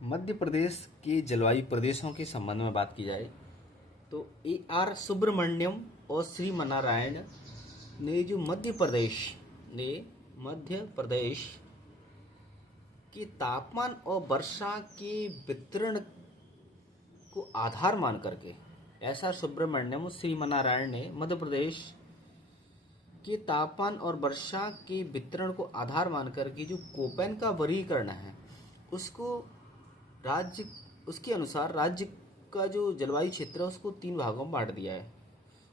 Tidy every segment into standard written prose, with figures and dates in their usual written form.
मध्य प्रदेश के जलवायु प्रदेशों के संबंध में बात की जाए तो A.R. सुब्रमण्यम और श्री नारायण ने जो मध्य प्रदेश के तापमान और वर्षा के वितरण को आधार मान करके S.R. सुब्रमण्यम और श्री नारायण ने मध्य प्रदेश के तापमान और वर्षा के वितरण को आधार मान करके जो कोपेन का वर्गीकरण है उसको राज्य उसके अनुसार राज्य का जो जलवायु क्षेत्र है उसको 3 भागों में बांट दिया है।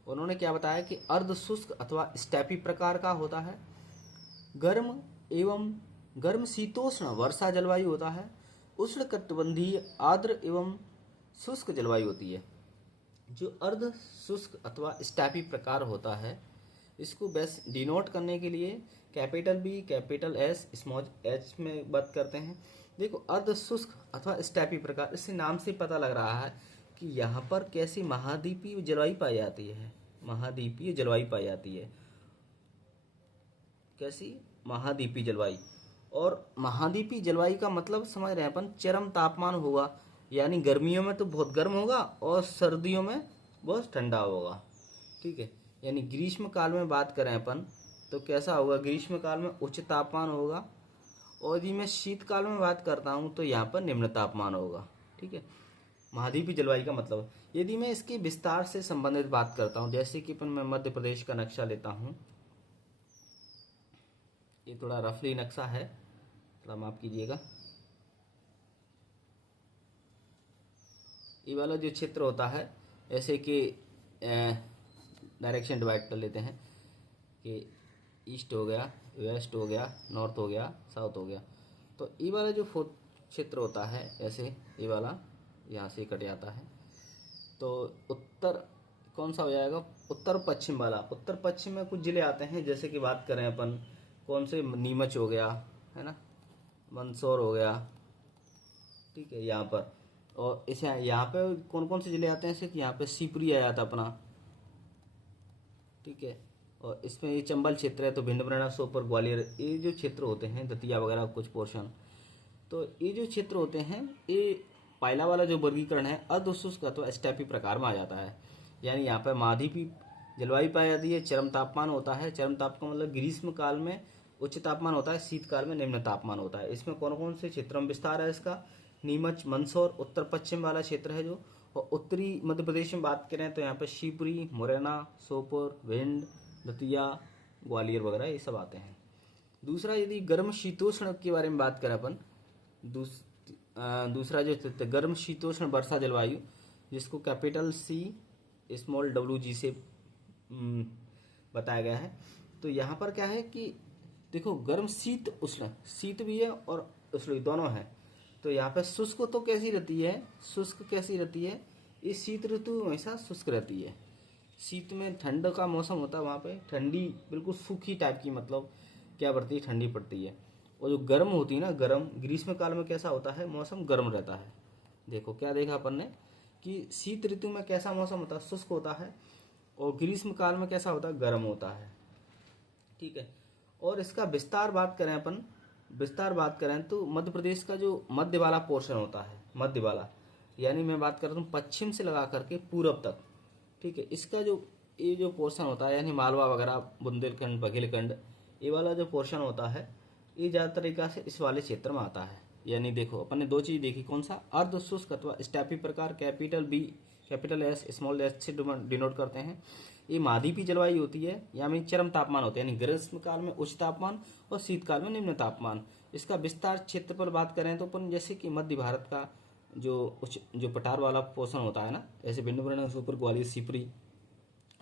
उन्होंने क्या बताया कि अर्ध शुष्क अथवा स्टेपी प्रकार का होता है, गर्म शीतोष्ण वर्षा जलवायु होता है, उष्णकटिबंधीय आर्द्र एवं शुष्क जलवायु होती है। जो अर्ध शुष्क अथवा स्टेपी प्रकार होता है इसको बेस डिनोट करने के लिए capital B capital S small H में बात करते हैं। देखो अर्ध शुष्क अथवा स्टेपी प्रकार, इससे नाम से पता लग रहा है कि यहाँ पर कैसी महाद्वीपीय जलवायु पाई जाती है। महाद्वीपीय जलवायु पाई जाती है। कैसी? महाद्वीपीय जलवायु। और महाद्वीपीय जलवायु का मतलब समझ रहे हैं अपन, चरम तापमान होगा, यानी गर्मियों में तो बहुत गर्म होगा और सर्दियों में बहुत ठंडा होगा। ठीक है, यानी ग्रीष्म काल में बात करें अपन तो कैसा होगा? ग्रीष्म काल में उच्च तापमान होगा और यदि मैं शीतकाल में बात करता हूँ तो यहाँ पर निम्न तापमान होगा। ठीक है, महाद्वीपीय जलवायु का मतलब। यदि मैं इसके विस्तार से संबंधित बात करता हूँ, जैसे कि मैं मध्य प्रदेश का नक्शा लेता हूँ, ये थोड़ा रफली नक्शा है, थोड़ा माफ कीजिएगा। ये वाला जो क्षेत्र होता है, ऐसे कि डायरेक्शन डिवाइड कर लेते हैं कि ईस्ट हो गया, वेस्ट हो गया, नॉर्थ हो गया, साउथ हो गया। तो ये वाला जो क्षेत्र होता है, ऐसे ये वाला यहाँ से कट जाता है तो उत्तर कौन सा हो जाएगा? उत्तर पश्चिम वाला। उत्तर पश्चिम में कुछ जिले आते हैं, जैसे कि बात करें अपन कौन से, नीमच हो गया, है ना, मंदसौर हो गया। ठीक है, यहाँ पर। और इसे यहाँ पे कौन कौन से जिले आते हैं? जैसे कि यहाँ पे शिवपुरी आ जाता अपना। ठीक है, और इसमें ये चंबल क्षेत्र है तो भिंडराना, सोपोर, ग्वालियर, ये जो क्षेत्र होते हैं, दतिया वगैरह कुछ पोर्शन, तो ये जो क्षेत्र होते हैं ये पहला वाला जो वर्गीकरण है अर्ध शुष्क अथवा स्टेपी प्रकार में आ जाता है। यानी यहाँ पर महाद्वीपीय जलवायु पाई जाती है, चरम तापमान होता है। चरम तापमान मतलब ग्रीष्म काल में उच्च तापमान होता है, शीतकाल में निम्न तापमान होता है। इसमें कौन कौन से क्षेत्रों में विस्तार है इसका? नीमच, मंदसौर उत्तर पश्चिम वाला क्षेत्र है जो। और उत्तरी मध्य प्रदेश में बात करें तो यहाँ पर शिवपुरी, मुरैना, सोपोर, भिंड, दतिया, ग्वालियर वगैरह ये सब आते हैं। दूसरा, यदि गर्म शीतोष्ण के बारे में बात करें अपन, दूसरा जो गर्म शीतोष्ण वर्षा जलवायु, जिसको capital C small W G से बताया गया है। तो यहाँ पर क्या है कि देखो गर्म शीत उष्ण, शीत भी है और उष्ण दोनों है। तो यहाँ पे शुष्क तो कैसी रहती है? शुष्क कैसी रहती है? ये शीत ऋतु हमेशा शुष्क रहती है। शीत में ठंड का मौसम होता है, वहाँ पे ठंडी बिल्कुल सूखी टाइप की, मतलब क्या पड़ती है? ठंडी पड़ती है। और जो गर्म होती है ना, गर्म ग्रीष्म काल में कैसा होता है? मौसम गर्म रहता है। देखो क्या देखा अपन ने कि शीत ऋतु में कैसा मौसम होता है? शुष्क होता है। और ग्रीष्म काल में कैसा होता है? गर्म होता है। ठीक है, और इसका विस्तार बात करें तो मध्य प्रदेश का जो मध्य वाला पोर्शन होता है, मध्य वाला, यानी मैं बात करता हूँ पश्चिम से लगा करके पूरब तक। ठीक है, इसका जो ये जो पोर्शन होता है, यानी मालवा वगैरह, बुंदेलखंड, बघेलखंड, ये वाला जो पोर्शन होता है ये ज़्यादा तरीका से इस वाले क्षेत्र में आता है। यानी देखो अपन ने 2 चीज़ देखी, कौन सा? अर्ध शुष्क अथवा स्टेपी प्रकार, capital B capital S small S से डिनोट करते हैं। ये महाद्वीपीय जलवायु होती है, यानी चरम तापमान होते हैं, यानी ग्रीष्म काल में उच्च तापमान और शीतकाल में निम्न तापमान। इसका विस्तार क्षेत्र पर बात करें तो अपन जैसे कि मध्य भारत का जो पठार वाला पोर्शन होता है ना, ऐसे भिंडराना, सोपोर, ग्वालियर, शिवपुरी,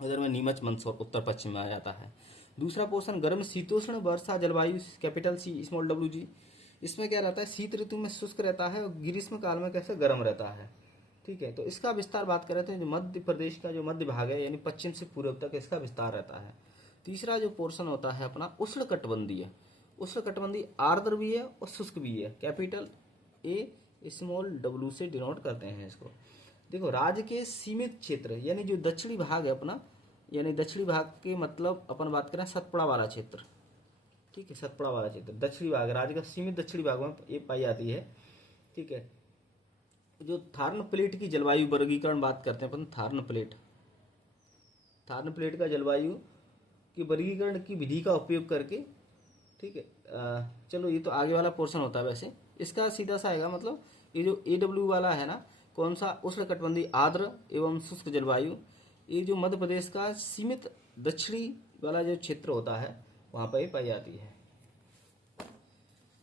उधर में नीमच, मंदसौर उत्तर पश्चिम में आ जाता है। दूसरा पोर्शन गर्म शीतोष्ण वर्षा जलवायु, capital C small W G. इसमें क्या रहता है? शीत ऋतु में शुष्क रहता है और ग्रीष्म काल में कैसे? गर्म रहता है। ठीक है, तो इसका विस्तार बात करें तो जो मध्य प्रदेश का जो मध्य भाग है, यानी पश्चिम से पूर्व तक इसका विस्तार रहता है। तीसरा जो पोर्शन होता है अपना उष्णकटिबंधीय। उष्णकटिबंधीय आर्द्र भी है और शुष्क भी है, कैपिटल ए स्मॉल डब्ल्यू से डिनोट करते हैं इसको। देखो राज्य के सीमित क्षेत्र, यानी जो दक्षिणी भाग है अपना, यानी दक्षिणी भाग के मतलब अपन बात करें सतपुड़ा वाला क्षेत्र। ठीक है, सतपुड़ा वाला क्षेत्र दक्षिणी भाग, राज्य का सीमित दक्षिणी भाग में ये पाई जाती है। ठीक है, जो थार्न प्लेट की जलवायु वर्गीकरण बात करते हैं अपन, थार्न प्लेट का जलवायु की वर्गीकरण की विधि का उपयोग करके, ठीक है। चलो ये तो आगे वाला पोर्शन होता है। वैसे इसका सीधा सा आएगा, मतलब ये जो AW वाला है ना, कौन सा, उष्णकटिबंधीय आर्द्र एवं शुष्क जलवायु, ये जो मध्य प्रदेश का सीमित दक्षिणी वाला जो क्षेत्र होता है वहां पर ये पाई जाती है।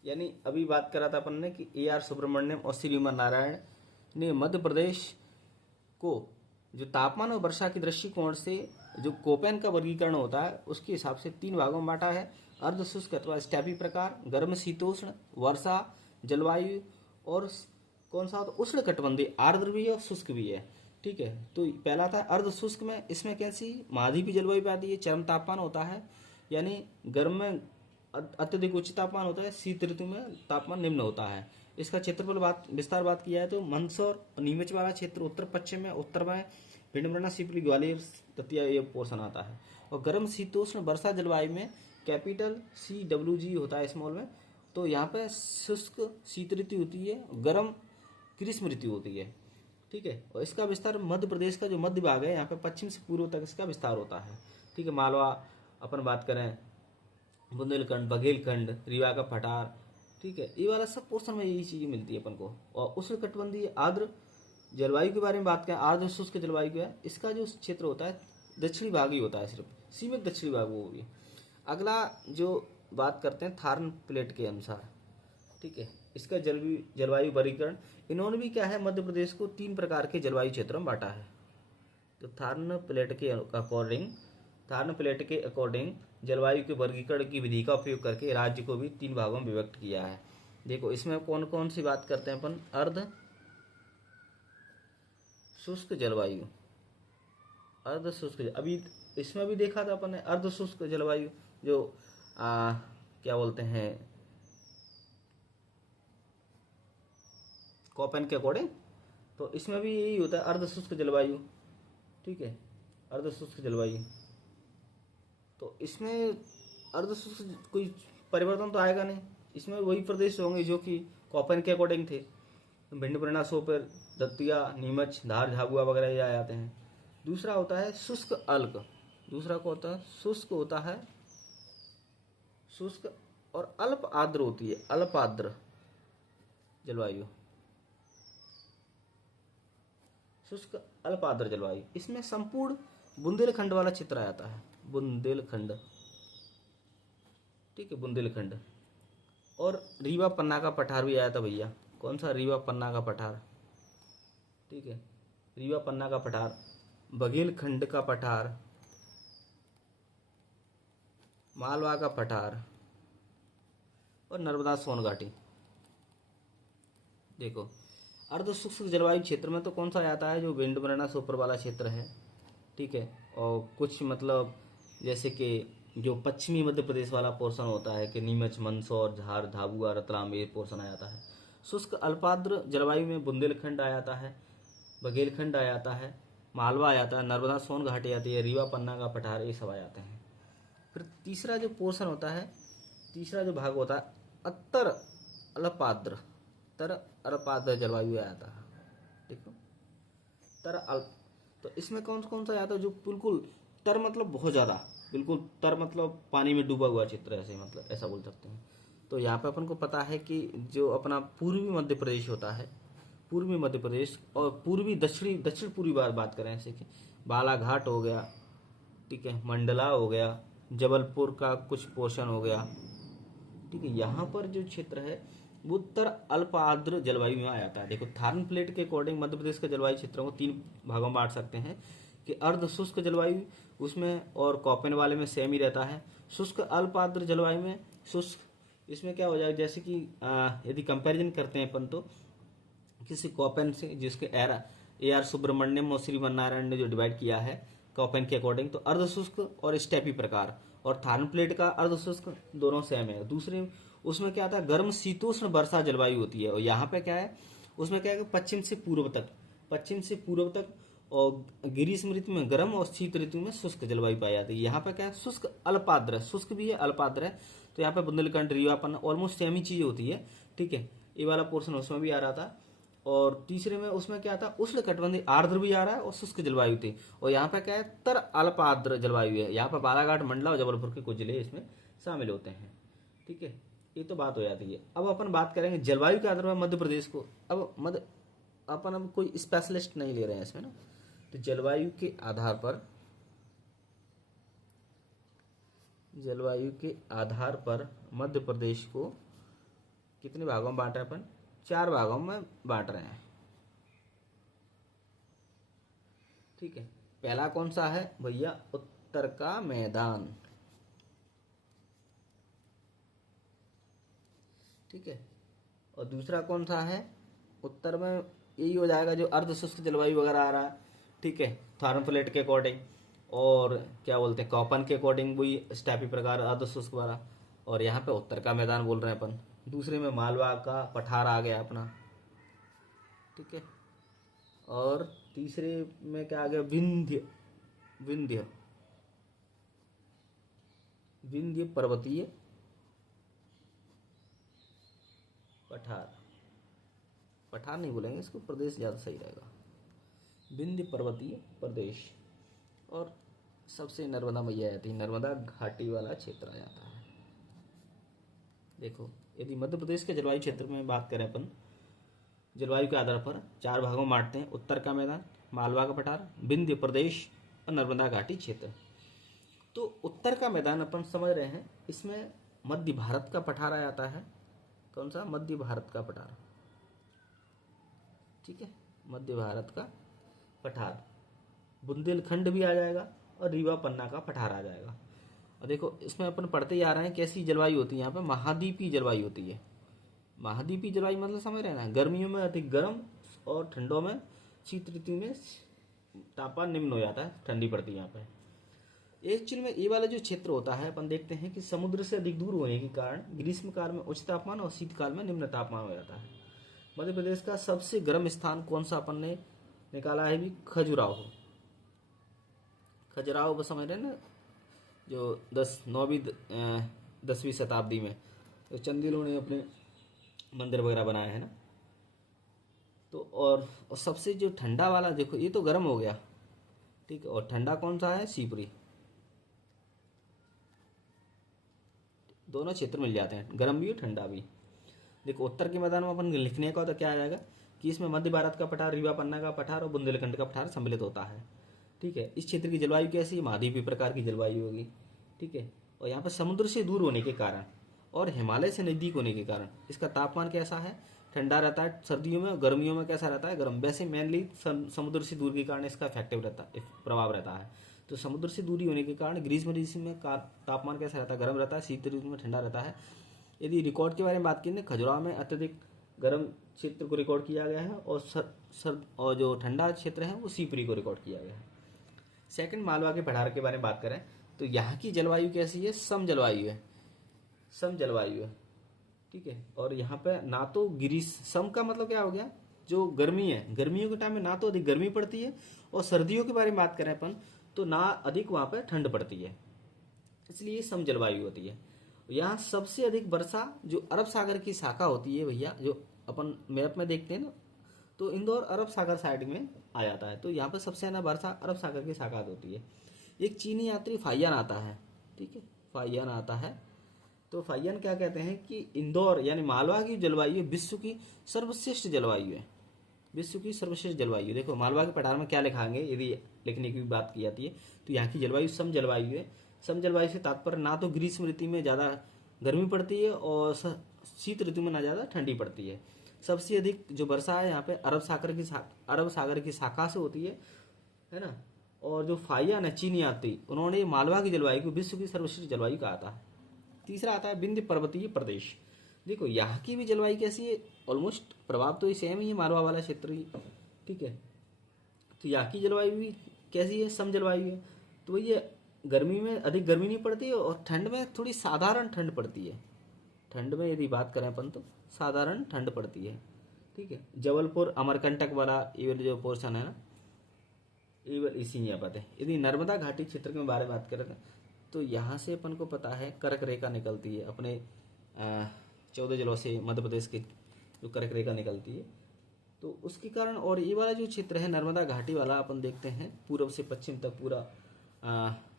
यानी अभी बात करा था अपन ने कि AR सुब्रमण्यम और श्रीमान नारायण ने मध्य प्रदेश को जो तापमान और वर्षा के दृष्टिकोण से जो कोपेन का वर्गीकरण होता है उसके हिसाब से 3 भागों में बांटा है। अर्ध शुष्क अथवा स्टेपी प्रकार, गर्म शीतोष्ण वर्षा जलवायु, और कौन सा होता है, उष्ण कटिबंधीय आर्द्र भी है और शुष्क भी है, ठीक है। तो पहला था अर्ध शुष्क में, इसमें कैसी महाद्वीपीय जलवायु पाती है, चरम तापमान होता है, यानी गर्म में अत्यधिक उच्च तापमान होता है, शीत ऋतु में तापमान निम्न होता है। इसका क्षेत्रफल विस्तार बात किया है तो मंदसौर और नीमच वाला क्षेत्र उत्तर पश्चिम में, उत्तर में भिंड, मुरैना, शिवपुरी, ग्वालियर, दतिया ये पोर्शन आता है। और गर्म शीतोष्ण वर्षा जलवायु में कैपिटल CWG होता है स्मॉल में, तो यहाँ पे शुष्क शीत ऋतु होती है, गर्म ग्रीष्म ऋतु होती है, ठीक है। और इसका विस्तार मध्य प्रदेश का जो मध्य भाग है यहाँ पे पश्चिम से पूर्व तक इसका विस्तार होता है, ठीक है। मालवा अपन बात करें, बुंदेलखंड, बघेलखंड, रीवा का पठार, ठीक है, ये वाला सब पोर्शन में यही चीजें मिलती है अपन को। और उष्णकटिबंधीय आर्द्र जलवायु के बारे में बात करें, आर्द्र शुष्क जलवायु का, इसका जो क्षेत्र होता है दक्षिणी भाग ही होता है, सिर्फ सीमित दक्षिणी भाग वो भी। अगला जो बात करते हैं थार्न प्लेट के अनुसार, ठीक है, इसका जलवायु वर्गीकरण, इन्होंने भी क्या है मध्य प्रदेश को 3 प्रकार के जलवायु क्षेत्रों में बांटा है। तो थार्न प्लेट के अकॉर्डिंग जलवायु के वर्गीकरण की विधि का उपयोग करके राज्य को भी 3 भागों में विभक्त किया है। देखो इसमें कौन कौन सी बात करते हैं अपन, अर्ध शुष्क जलवायु, अभी इसमें भी देखा था अपन ने अर्ध शुष्क जलवायु, जो क्या बोलते हैं कोपेन के अकॉर्डिंग, तो इसमें भी यही होता है अर्ध शुष्क जलवायु, ठीक है, अर्ध शुष्क जलवायु। तो इसमें अर्ध शुष्क कोई परिवर्तन तो आएगा नहीं, इसमें वही प्रदेश होंगे जो कि कोपेन के अकॉर्डिंग थे, भिंड, मुरैना, सोपोर, दतिया, नीमच, धार, झाबुआ वगैरह ये आ जाते हैं। दूसरा होता है शुष्क अल्क, दूसरा को होता है शुष्क, होता है शुष्क और अल्प आर्द्र होती है, अल्प आर्द्र जलवायु, शुष्क अल्प आर्द्र जलवायु। इसमें संपूर्ण बुंदेलखंड वाला क्षेत्र आ जाता है, बुंदेलखंड, ठीक है, बुंदेलखंड। और रीवा पन्ना का पठार भी आया था भैया, कौन सा, रीवा पन्ना का पठार, ठीक है, रीवा पन्ना का पठार, बघेलखंड का पठार, मालवा का पठार और नर्मदा सोन घाटी। देखो अर्ध शुष्क जलवायु क्षेत्र में तो कौन सा आता है, जो भिंड, मुरैना, सोपोर वाला क्षेत्र है, ठीक है। और कुछ मतलब जैसे कि जो पश्चिमी मध्य प्रदेश वाला पोर्शन होता है कि नीमच, मंदसौर, झार, झाबुआ, रतलाम, ये पोर्शन आ जाता है। शुष्क अल्पार्द्र जलवायु में बुंदेलखंड आ जाता है, बघेलखंड आ जाता है, मालवा आ जाता है, नर्मदा सोन घाटी आती है, रीवा पन्ना का पठार, ये सब आ जाते हैं। फिर तीसरा जो पोर्शन होता है, तीसरा जो भाग होता है उत्तर अल्पार्द्र, तर अल्पार्द्र जलवायु आ जाता है, देखो तर अल्प। तो इसमें कौन कौन सा आता है, जो बिल्कुल तर मतलब बहुत ज़्यादा, बिल्कुल तर मतलब पानी में डूबा हुआ क्षेत्र, ऐसे मतलब ऐसा बोल सकते हैं। तो यहाँ पे अपन को पता है कि जो अपना पूर्वी मध्य प्रदेश होता है, पूर्वी मध्य प्रदेश और पूर्वी दक्षिण पूर्वी बात करें, जैसे कि बालाघाट हो गया, ठीक है, मंडला हो गया, जबलपुर का कुछ पोर्शन हो गया, ठीक है, यहाँ पर जो क्षेत्र है वो उत्तर अल्प आर्द्र जलवायु में आ जाता है। देखो थार्न प्लेट के अकॉर्डिंग मध्य प्रदेश के जलवायु क्षेत्रों को 3 भागों में बांट सकते हैं कि अर्ध शुष्क जलवायु उसमें और कोपेन वाले में सेम ही रहता है। शुष्क अल्प आर्द्र जलवायु में शुष्क, इसमें क्या हो जाएगा, जैसे कि यदि कंपैरिजन करते हैं अपन तो किसी कोपेन से, जिसके AR सुब्रमण्यम और श्रीमान नारायण ने जो डिवाइड किया है कोपेन के अकॉर्डिंग, तो अर्ध शुष्क और स्टेपी प्रकार, और थार्न प्लेट का अर्ध शुष्क दोनों सेम है। दूसरे उसमें क्या आता है, गर्म शीतोष्ण वर्षा जलवायु होती है, और यहाँ पे क्या है, उसमें क्या है, पश्चिम से पूर्व तक और ग्रीष्म ऋतु में गर्म और शीत ऋतु में शुष्क जलवायु पाई जाती है। यहाँ पे क्या है, शुष्क अल्पार्द्र, शुष्क भी है अल्पार्द्र है, तो यहाँ पे बुंदेलखंड, रीवा, पन्ना ऑलमोस्ट सेम ही चीज होती है, ठीक है। ये वाला पोर्शन उसमें भी आ रहा था। और तीसरे में उसमें क्या था, उष्ण कटिबंधीय आर्द्र भी आ रहा है और शुष्क जलवायु थी। और यहाँ पे क्या है, तर अल्प आर्द्र जलवायु है। यहाँ पर बालाघाट, मंडला और जबलपुर के कुछ जिले इसमें शामिल होते हैं। ठीक है, ये तो बात हो जाती है। अब अपन बात करेंगे जलवायु के आधार पर मध्य प्रदेश को। अब कोई स्पेशलिस्ट नहीं ले रहे हैं इसमें ना, तो जलवायु के आधार पर मध्य प्रदेश को कितने भागों में बांटा है अपन, 4 भागों में बांट रहे हैं। ठीक है, पहला कौन सा है भैया, उत्तर का मैदान। ठीक है, और दूसरा कौन सा है, उत्तर में यही हो जाएगा जो अर्ध शुष्क जलवायु वगैरह आ रहा है। ठीक है, थार्मो प्लेट के अकॉर्डिंग, और क्या बोलते हैं, कॉपन के अकॉर्डिंग वही स्टेपी प्रकार अर्ध शुष्क वाला। और यहाँ पे उत्तर का मैदान बोल रहे हैं अपन। दूसरे में मालवा का पठार आ गया अपना। ठीक है, और तीसरे में क्या आ गया, विंध्य विंध्य विंध्य पर्वतीय पठार, पठार नहीं बोलेंगे इसको, प्रदेश ज़्यादा सही रहेगा, विंध्य पर्वतीय प्रदेश। और सबसे नर्मदा मैया आती है, नर्मदा घाटी वाला क्षेत्र आ जाता है। देखो, यदि मध्य प्रदेश के जलवायु क्षेत्र में बात करें अपन, जलवायु के आधार पर 4 भागों में बांटते हैं, उत्तर का मैदान, मालवा का पठार, विंध्य प्रदेश और नर्मदा घाटी क्षेत्र। तो उत्तर का मैदान अपन समझ रहे हैं, इसमें मध्य भारत का पठार आ जाता है। कौन सा, मध्य भारत का पठार। ठीक है, मध्य भारत का पठार, बुंदेलखंड भी आ जाएगा और रीवा पन्ना का पठार आ जाएगा। और देखो, इसमें अपन पढ़ते ही आ रहे हैं कैसी जलवायु होती है, यहाँ पे महाद्वीपीय जलवायु होती है। महाद्वीपीय जलवायु मतलब समझ रहे हैं ना, गर्मियों में अधिक गर्म और ठंडों में, शीत ऋतु में तापमान निम्न हो जाता है, ठंडी पड़ती है यहाँ पे। एक्चुअल में ये वाला जो क्षेत्र होता है, अपन देखते हैं कि समुद्र से अधिक दूर होने के कारण ग्रीष्म काल में उच्च तापमान और शीतकाल में निम्न तापमान हो जाता है। मध्य प्रदेश का सबसे गर्म स्थान कौन सा अपन ने निकाला है भी, खजुराहो। खजुराहो बस समझ रहे हैं ना, जो 10वीं शताब्दी में तो चंदेलों ने अपने मंदिर वगैरह बनाए हैं ना। तो और सबसे जो ठंडा वाला, देखो ये तो गर्म हो गया। ठीक है, और ठंडा कौन सा है, शिवपुरी। दोनों क्षेत्र मिल जाते हैं, गर्म भी और ठंडा भी। देखो, उत्तर के मैदान में अपन लिखने का तो क्या आ जाएगा कि इसमें मध्य भारत का पठार, रीवा पन्ना का पठार और बुंदेलखंड का पठार सम्मिलित होता है। ठीक है, इस क्षेत्र की जलवायु कैसी है, महाद्वीपीय प्रकार की जलवायु होगी। ठीक है, और यहाँ पर समुद्र से दूर होने के कारण और हिमालय से नज़दीक होने के कारण इसका तापमान कैसा है, ठंडा रहता है सर्दियों में, गर्मियों में कैसा रहता है, गर्म। वैसे मेनली समुद्र से दूर के कारण इसका इफेक्टिव रहता है, प्रभाव रहता है। तो समुद्र से दूरी होने के कारण ग्रीष्म ऋतु में तापमान कैसा रहता है, गर्म रहता है, शीत ऋतु में ठंडा रहता है। यदि रिकॉर्ड के बारे में बात करें, खजुराहो में अत्यधिक गर्म क्षेत्र को रिकॉर्ड किया गया है, और जो ठंडा क्षेत्र है वो शिवपुरी को रिकॉर्ड किया गया है। सेकंड, मालवा के पठार के बारे में बात करें तो यहाँ की जलवायु कैसी है, सम जलवायु है, सम जलवायु है। ठीक है, और यहाँ पे ना तो सम का मतलब क्या हो गया, जो गर्मी है, गर्मियों के टाइम में ना तो अधिक गर्मी पड़ती है, और सर्दियों के बारे में बात करें अपन तो ना अधिक वहाँ पे ठंड पड़ती है, इसलिए सम जलवायु होती है। यहाँ सबसे अधिक वर्षा जो अरब सागर की शाखा होती है भैया, जो अपन मैप में देखते हैं ना, तो इंदौर अरब सागर साइड में आ जाता है। तो यहाँ पर सबसे ज़्यादा वर्षा अरब सागर की शाखा होती है। एक चीनी यात्री फाइयान आता है। ठीक है, फाइयान आता है, तो फाइयान क्या कहते हैं कि इंदौर यानी मालवा की जलवायु विश्व की सर्वश्रेष्ठ जलवायु है, विश्व की सर्वश्रेष्ठ जलवायु। देखो, मालवा के पठार में क्या लिखाएंगे यदि लिखने की बात की जाती है, तो यहाँ की जलवायु सम जलवायु है। सम जलवायु से तात्पर्य ना तो ग्रीष्म ऋतु में ज़्यादा गर्मी पड़ती है और शीत ऋतु में ना ज़्यादा ठंडी पड़ती है। सबसे अधिक जो वर्षा है यहाँ पे अरब सागर की शाखा से होती है ना। और जो फाइयान है चीनी यात्री, उन्होंने मालवा की जलवायु को विश्व की सर्वश्रेष्ठ जलवायु कहा था। तीसरा आता है विंध्य पर्वतीय प्रदेश। देखो, यहाँ की भी जलवायु कैसी है, ऑलमोस्ट प्रभाव तो सेम ही है मालवा वाला क्षेत्र ही। ठीक है, तो यहाँ की जलवायु भी कैसी है, सम जलवायु है। तो ये गर्मी में अधिक गर्मी नहीं पड़ती है और ठंड में थोड़ी साधारण ठंड पड़ती है। ठंड में यदि बात करें अपन तो साधारण ठंड पड़ती है। ठीक है, जबलपुर अमरकंटक वाला ये जो पोर्शन है ना, ये इसी में आते हैं। यदि नर्मदा घाटी क्षेत्र के बारे में बात करें तो यहाँ से अपन को पता है कर्क रेखा निकलती है, अपने 14 जिलों से मध्य प्रदेश के जो कर्क रेखा निकलती है, तो उसके कारण, और ये वाला जो क्षेत्र है नर्मदा घाटी वाला, अपन देखते हैं पूर्व से पश्चिम तक पूरा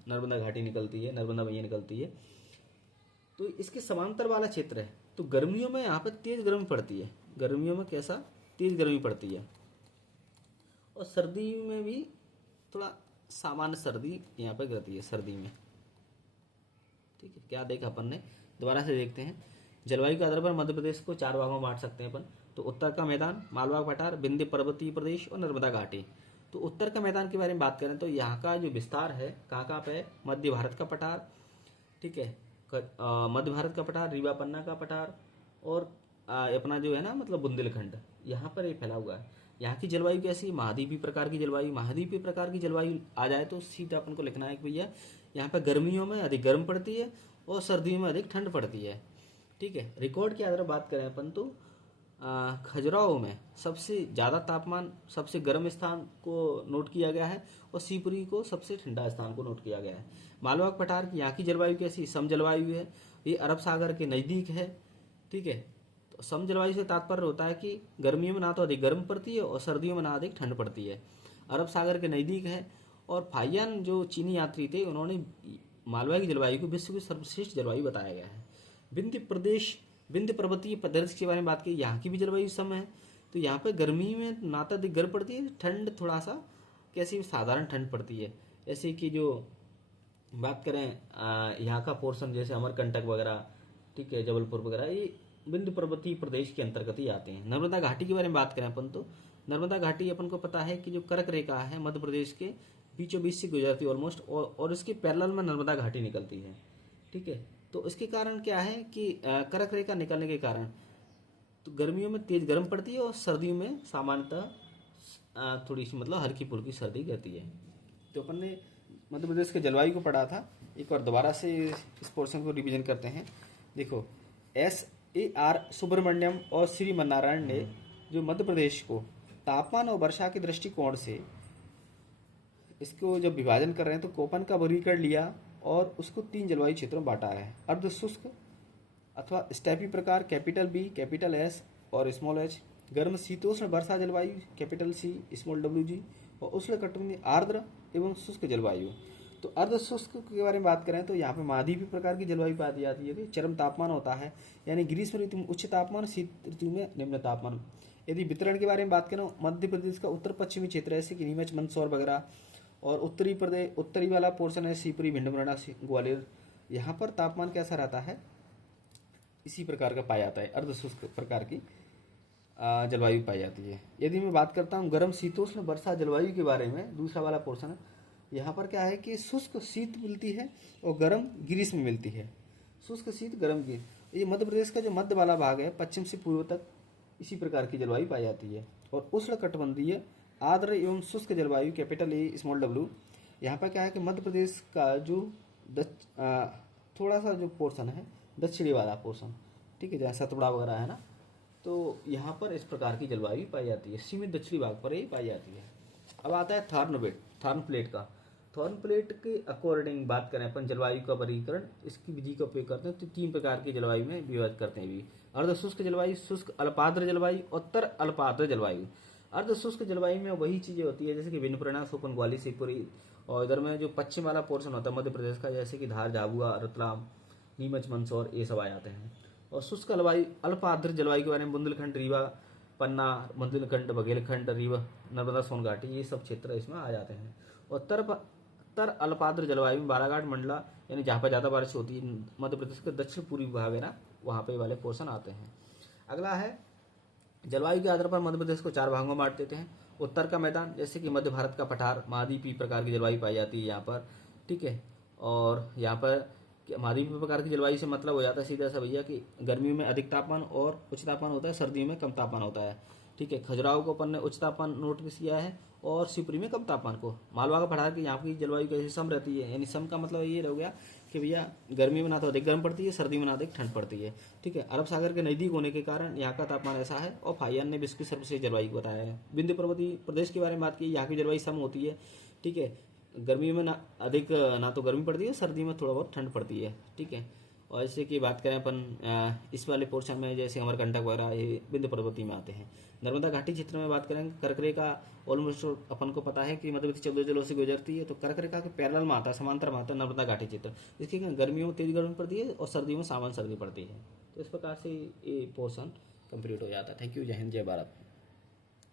नर्मदा घाटी निकलती है, नर्मदा मैया निकलती है। तो इसके समांतर वाला क्षेत्र है। तो गर्मियों में यहाँ पर तेज गर्मी पड़ती है, गर्मियों में कैसा तेज गर्मी पड़ती है, और सर्दी में भी थोड़ा सामान्य सर्दी यहाँ पर गिरती है सर्दी में। ठीक है, क्या देखा अपन ने, दोबारा से देखते हैं। जलवायु के आधार पर मध्य प्रदेश को 4 भागों में बांट सकते हैं अपन। तो उत्तर का मैदान, मालवा पठार, विंध्य पर्वतीय प्रदेश और नर्मदा घाटी। तो उत्तर का मैदान के बारे में बात करें तो यहाँ का जो विस्तार है कहाँ पे है, मध्य भारत का पठार, ठीक है, मध्य भारत का पठार, रीवा पन्ना का पठार, और अपना जो है ना मतलब बुंदेलखंड, यहाँ पर ये फैला हुआ है। यहाँ की जलवायु कैसी है, महाद्वीपीय प्रकार की जलवायु। महाद्वीपीय प्रकार की जलवायु आ जाए तो सीधा अपन को लिखना है कि भैया यहाँ पर गर्मियों में अधिक गर्म पड़ती है और सर्दियों में अधिक ठंड पड़ती है। ठीक है, रिकॉर्ड की अगर बात करें अपन तो खजुराहो में सबसे ज़्यादा तापमान, सबसे गर्म स्थान को नोट किया गया है, और शिवपुरी को सबसे ठंडा स्थान को नोट किया गया है। मालवा पठार की यहाँ की जलवायु कैसी, सम जलवायु है, ये अरब सागर के नज़दीक है। ठीक है, तो सम जलवायु से तात्पर्य होता है कि गर्मियों में ना तो अधिक गर्म पड़ती है और सर्दियों में ना अधिक ठंड पड़ती है, अरब सागर के नज़दीक है। और फाहियान जो चीनी यात्री थे उन्होंने मालवा की जलवायु को विश्व की सर्वश्रेष्ठ जलवायु बताया गया है। विंध्य प्रदेश, विंध्य पर्वतीय प्रदेश के बारे में बात की, यहाँ की भी जलवायु सम है। तो यहाँ पे गर्मी में ना तो अधिक गर्म पड़ती है, ठंड थोड़ा सा कैसी साधारण ठंड पड़ती है। जैसे कि जो बात करें यहाँ का पोर्शन जैसे अमरकंटक वगैरह, ठीक है, जबलपुर वगैरह, ये विंध्य पर्वतीय प्रदेश के अंतर्गत ही आते हैं। नर्मदा घाटी के बारे में बात करें अपन तो नर्मदा घाटी अपन को पता है कि जो कर्क रेखा है मध्य प्रदेश के बीचों बीच से गुजरती है ऑलमोस्ट, और इसके पैरेलल में नर्मदा घाटी निकलती है। ठीक है, तो इसके कारण क्या है कि कर्क रेखा निकलने के कारण तो गर्मियों में तेज गर्म पड़ती है और सर्दियों में सामान्यतः थोड़ी सी मतलब हल्की फुल्की सर्दी गिरती है। तो अपन ने मध्य प्रदेश के जलवायु को पढ़ा था, एक बार दोबारा से इस पोर्शन को रिवीजन करते हैं। देखो, SAR सुब्रमण्यम और श्रीमन्नारायण ने जो मध्य प्रदेश को तापमान और वर्षा के दृष्टिकोण से इसको जब विभाजन कर रहे हैं तो कोपन का वर्गीकरण लिया और उसको 3 जलवायु क्षेत्रों में बांटा है। अर्ध शुष्क अथवा स्टेपी प्रकार कैपिटल B, कैपिटल S और स्मॉल h, गर्म शीतोष्ण वर्षा जलवायु कैपिटल C, स्मॉल WG, और उष्णकटिबंधीय आर्द्र एवं शुष्क जलवायु। तो अर्ध शुष्क के बारे में बात करें तो यहाँ पे महाद्वीपीय प्रकार की जलवायु पाई जाती है, चरम तापमान होता है, यानी ग्रीष्म ऋतु में उच्च तापमान, शीत ऋतु में निम्न तापमान। यदि वितरण के बारे में बात करें, मध्य प्रदेश का उत्तर पश्चिमी क्षेत्र ऐसे कि नीमच, मंदसौर वगैरह, और उत्तरी वाला पोर्शन है शिवपुरी, भिंड, मुरैना, ग्वालियर, यहाँ पर तापमान कैसा रहता है, इसी प्रकार का पाया जाता है, अर्ध शुष्क प्रकार की जलवायु पाई जाती है। यदि मैं बात करता हूँ गर्म शीतोष्ण वर्षा जलवायु के बारे में, दूसरा वाला पोर्शन है, यहाँ पर क्या है कि शुष्क शीत मिलती है और गर्म ग्रीष्म मिलती है, शुष्क शीत गर्म ग्रीष्म। ये मध्य प्रदेश का जो मध्य वाला भाग है पश्चिम से पूर्व तक इसी प्रकार की जलवायु पाई जाती है। और उष्णकटिबंधीय आर्द्र एवं शुष्क जलवायु कैपिटल A, स्मॉल W, यहाँ पर क्या है कि मध्य प्रदेश का जो थोड़ा सा जो पोर्शन है दक्षिणी वाला पोर्शन, ठीक है, जहाँ सतपुड़ा वगैरह है ना, तो यहाँ पर इस प्रकार की जलवायु पाई जाती है, सीमित दक्षिणी भाग पर ही पाई जाती है। अब आता है थॉर्न प्लेट का। थॉर्न प्लेट के अकॉर्डिंग बात करें अपन जलवायु का वर्गीकरण, इसकी विधि का उपयोग करते हैं तो 3 प्रकार की जलवायु में विभाजित करते हैं भी। अर्ध शुष्क जलवायु, शुष्क अल्पार्द्र जलवायु और उत्तर अल्पार्द्र जलवायु। अर्ध शुष्क जलवायु में वही चीजें होती है जैसे कि भिंड, मुरैना, सोपन, ग्वालियर, शिवपुरी, और इधर में जो पश्चिम वाला पोर्शन होता है मध्य प्रदेश का जैसे कि धार, झाबुआ, रतलाम, नीमच, मंदसौर, ये सब आ जाते हैं। और शुष्क अल्पार्द्र जलवायु के बारे में बुंदेलखंड, रीवा, पन्ना, बुंदेलखंड, बघेलखंड, रीवा, नर्मदा, सोनघाटी, ये सब क्षेत्र इसमें आ जाते हैं। और उत्तर अल्पार्द्र जलवायु में बालाघाट, मंडला, यानी जहाँ पर ज़्यादा बारिश होती है, मध्य प्रदेश का दक्षिण पूर्वी भाग है ना, वहाँ पे वाले पोर्शन आते हैं। अगला है जलवायु के आधार पर मध्य प्रदेश को 4 भागों में बांट देते हैं। उत्तर का मैदान जैसे कि मध्य भारत का पठार, महाद्वीपीय प्रकार की जलवायु पाई जाती है यहाँ पर, ठीक है। और यहाँ पर महाद्वीपीय प्रकार की जलवायु से मतलब हो जाता है सीधा सा भैया कि गर्मियों में अधिक तापमान और उच्च तापमान होता है, सर्दियों में कम तापमान होता है, ठीक है। खजुराहो को अपन ने उच्च तापमान नोट किया है और शिवपुरी में कम तापमान को। मालवा का पठार की यहाँ की जलवायु कैसे सम रहती है, यानी सम का मतलब ये हो गया कि भैया गर्मी में ना तो अधिक गर्म पड़ती है, सर्दी में ना अधिक ठंड पड़ती है, ठीक है। अरब सागर के नज़दीक होने के कारण यहाँ का तापमान ऐसा है। और फाहियान ने विश्व की सर्वश्रेष्ठ जलवायु को बताया है। विंध्य पर्वतीय प्रदेश के बारे में बात की, यहाँ की जलवायु सम होती है, ठीक है। गर्मी में ना तो गर्मी पड़ती है, सर्दी में थोड़ा बहुत ठंड पड़ती है, ठीक है। और जैसे कि बात करें अपन इस वाले पोर्शन में, जैसे अमरकंटक वगैरह ये विंध्य पर्वती में आते हैं। नर्मदा घाटी क्षेत्र में बात करें, कर्करेखा ऑलमोस्ट अपन को पता है कि मध्यवर्ती 14 जिलों से गुजरती है, तो कर्करेखा के पैरेलल में आता है, समांतर में आता है नर्मदा घाटी क्षेत्र। इसकी गर्मियों में तेज गर्मी पड़ती है और सर्दियों में सामान्य सर्दी पड़ती है। तो इस प्रकार से ये पोर्शन कंप्लीट हो जाता है। Thank you. जय हिंद, जय भारत।